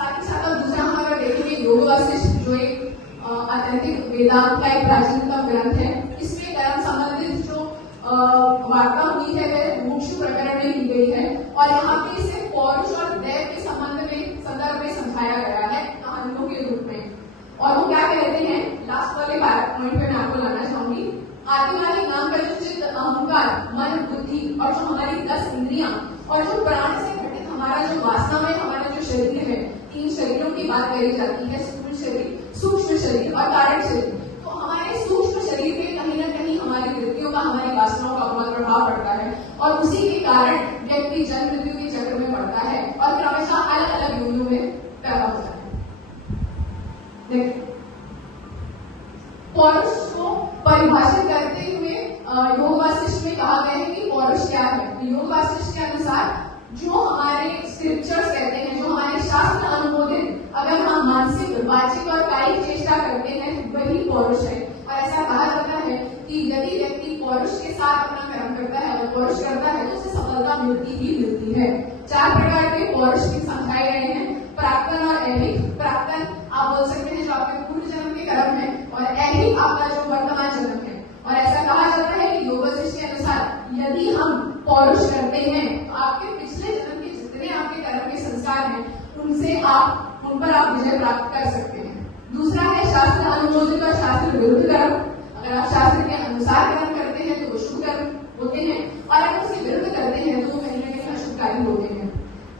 साथ ही साथ अब दूसरा हम अगर देखेंगे योग वासिष्ठ, जो एक आत्यंतिक वेदांत का एक प्राचीनतम ग्रंथ है, इसमें कर्म संबंधित जो वार्ता हुई है वह मुमुक्षु प्रकरण में की गई है और यहाँ पे इसे पौरुष और दैव के संदर्भ में समझाया गया है कहानियों के रूप में। और वो क्या कहते हैं, लास्ट वाले पॉइंट पे मैं आपको लाना चाहूंगी। आदि वाली नाम का जो चित्त, अहंकार, मन, बुद्धि और जो हमारी 10 इंद्रियां और जो प्राण से घटित हमारा जो वासना में हमारा जो शरीर है, 3 शरीरों की बात करी जाती है, स्थूल शरीर, सूक्ष्म शरीर और कारण शरीर। तो हमारे सूक्ष्म शरीर में कहीं न कहीं हमारी वृत्तियों का, हमारी वासनाओं का बहुत प्रभाव पड़ता है और उसी के कारण व्यक्ति जन्म मृत्यु के चक्र में पड़ता है और क्रमशः अलग अलग योनियों में पैदा हो जाता है। पौरुष को परिभाषित करते हुए योग वासिष्ठ में कहा गया है कि पौरुष क्या है। योग वासिष्ठ के अनुसार जो हमारे स्क्रिप्चर्स कहते हैं, जो हमारे शास्त्र अनुमोदित अगर हम मानसिक, वाचिक और कायिक चेष्टा करते हैं वही पौरुष है। और ऐसा कहा जाता है कि यदि व्यक्ति पौरुष के साथ अपना कर्म करता है और पौरुष करता है तो उसे सफलता मिलती ही मिलती है। 4 प्रकार के पौरुष भी समझाए गए हैं, प्राक्तन और ऐहिक। प्राक्तन आप बोल सकते हैं जो आपके पूर्व जन्म के कर्म है और ऐहिक आपका जो वर्तमान जन्म है। और ऐसा कहा जाता है कि योग वासिष्ठ के अनुसार यदि हम पौरुष करते हैं तो आपके पिछले जन्म के जितने आपके कर्म के संस्कार हैं उन पर आप विजय प्राप्त कर सकते हैं। दूसरा है शास्त्र अनुमोदित और शास्त्र विरुद्ध कर्म। अगर आप शास्त्र के अनुसार कर्म करते हैं तो वो शुभ कर्म होते हैं और अगर उसके विरुद्ध करते हैं तो वो कहीं न कहीं अशुभकारी होते हैं।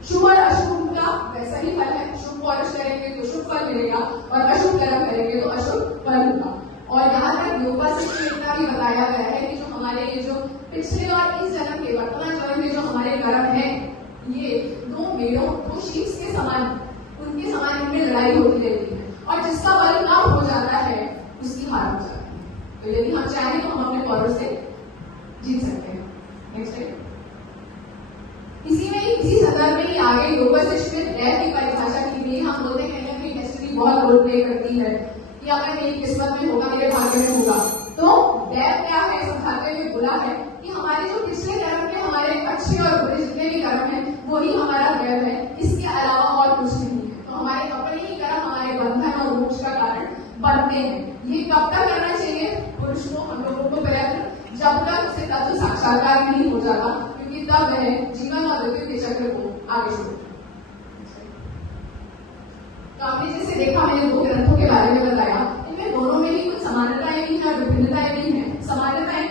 शुभ और अशुभ का वैसा ही फल है, शुभ पौरुष करेंगे तो शुभ फल मिलेगा और अशुभ कर्म करेंगे तो अशुभ फल होगा। और यहाँ तक योग वासिष्ठ में इतना भी बताया गया है कि जो हमारे ये जो पिछले और इस जन्म के, वर्तमान जन्म में जो हमारे कर्म है, ये 2 मेढ़ों, 2 शीट्स के समान, उनके समान इनमें लड़ाई होती रहती है और जिसका बल कम हो जाता है उसकी हार हो जाती है। तो यदि हम चाहें तो हम अपने पौरुष से जीत सकते हैं। नेक्स्ट है इसी संदर्भ में ही आगे योग वासिष्ठ में दैव की परिभाषा की गई। हम बोलते हैं कहीं ना कहीं हिस्ट्री बहुत रोल प्ले करती है कि अगर मेरी किस्मत में होगा, मेरे भाग्य में होगा। तो दैव क्या है समझाते हुए बोला है कि हमारे जो पिछले कर्म के, हमारे अच्छे और बुरे जितने भी कर्म है वही हमारा दैव है, इसके अलावा और कुछ नहीं है। तो हमारे अपने ही कर्म हमारे बंधन और मोक्ष का कारण बनते हैं। ये कब तक करना चाहिए पुरुष को, हम लोगों को प्रयत्न, जब तक उसे तत्व साक्षात्कार नहीं हो जाता, क्योंकि तब वह जीवन और मृत्यु के चक्र को आगे छोड़ता है। तो आपने जैसे देखा, मैंने 2 ग्रंथों के बारे में बताया, इनमें दोनों में ही कुछ समानताएं भी हैं, विभिन्नताएं भी हैं। समानताएं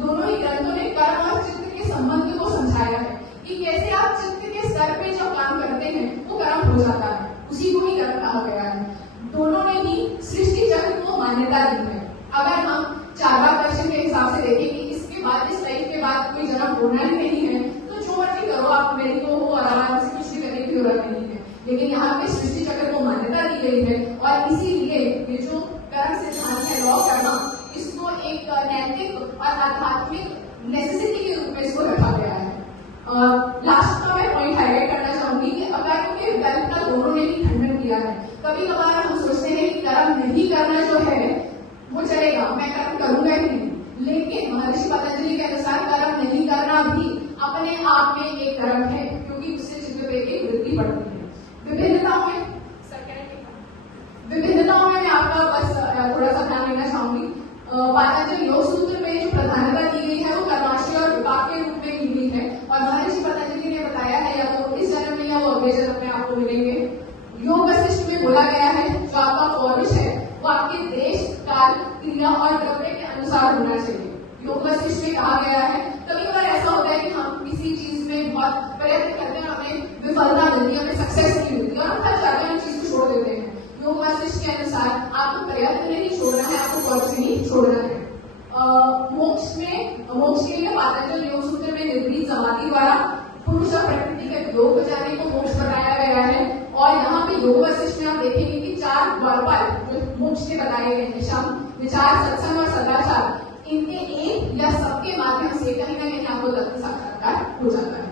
दोनों ही ग्रंथों ने कर्म और चित्त के संबंध को समझाया है कि कैसे आप चित्त के स्तर पे जो काम करते हैं वो कर्म हो जाता है, उसी को ही कर्म कहा गया है। दोनों ने ही सृष्टि चक्र को मान्यता दी है। अगर हम चार्वाक दर्शन के हिसाब से देखें कि इसके बाद, इस लाइफ के बाद कोई जन्म होना ही नहीं है, तो जो मर्जी करो आप, मेरी को हो और आराम से कुछ भी करने की जरूरत नहीं है। लेकिन यहाँ पे सृष्टि चक्र को मान्यता दी गई है और इसीलिए ये जो कर्म सिद्धांत है, लॉ करना, इसको एक नैतिक और आध्यात्मिक नेसेसिटी के रूप में इसको रखा गया है। लास्ट का मैं पॉइंट हाईलाइट करना चाहूंगी कि अकार्यों के विकल्प का दोनों ने ही खंडन किया है। कभी कभार हम सोचते हैं कि कर्म नहीं करना जो है वो चलेगा, मैं कर्म करूंगा ही नहीं, लेकिन महर्षि पतंजलि के अनुसार कर्म नहीं करना भी अपने आप में एक कर्म है, क्योंकि उससे चित्त पे एक वृद्धि बढ़ती है। विभिन्नताओं में मैं आपका बस थोड़ा सा ध्यान देना चाहूंगी। पातंजलि योग सूत्र में जो प्रधानता दी गई है वो कर्माशय और विपाक के रूप में की गई है और महर्षि पतंजलि ने बताया है या वो इस जन्म में या वो अगले जन्म में आपको मिलेंगे। योग वशिष्ठ में बोला गया है जो आपका पौरुष है वो आपके देश, काल, क्रिया और द्रव्य के अनुसार होना चाहिए। योग वशिष्ठ में कहा गया है, कभी बार ऐसा होता है कि हम किसी चीज में बहुत प्रयत्न करते हैं, हमें विफलता मिलती है, हमें सक्सेस नहीं मिलती और हम थक जाते हैं, उन चीज को छोड़ देते हैं। योग वशिष्ठ के अनुसार आपको प्रयत्न नहीं छोड़ना है, आपको पौरुष नहीं छोड़ना है। मोक्ष के लिए पातंजलि योग सूत्र में निर्भीत समाधि द्वारा पुरुष और प्रकृति के योग को जाने को मोक्ष बताया गया है। और यहाँ पे योग वशिष्ठ में आप देखेंगे कि 4 द्वारपाल जो मोक्ष के बताए गए हैं, शम, विचार, सत्संग और सदाचार, इनके एक या सबके माध्यम से कहीं ना कहीं आपको तत्व साक्षात्कार हो जाता है।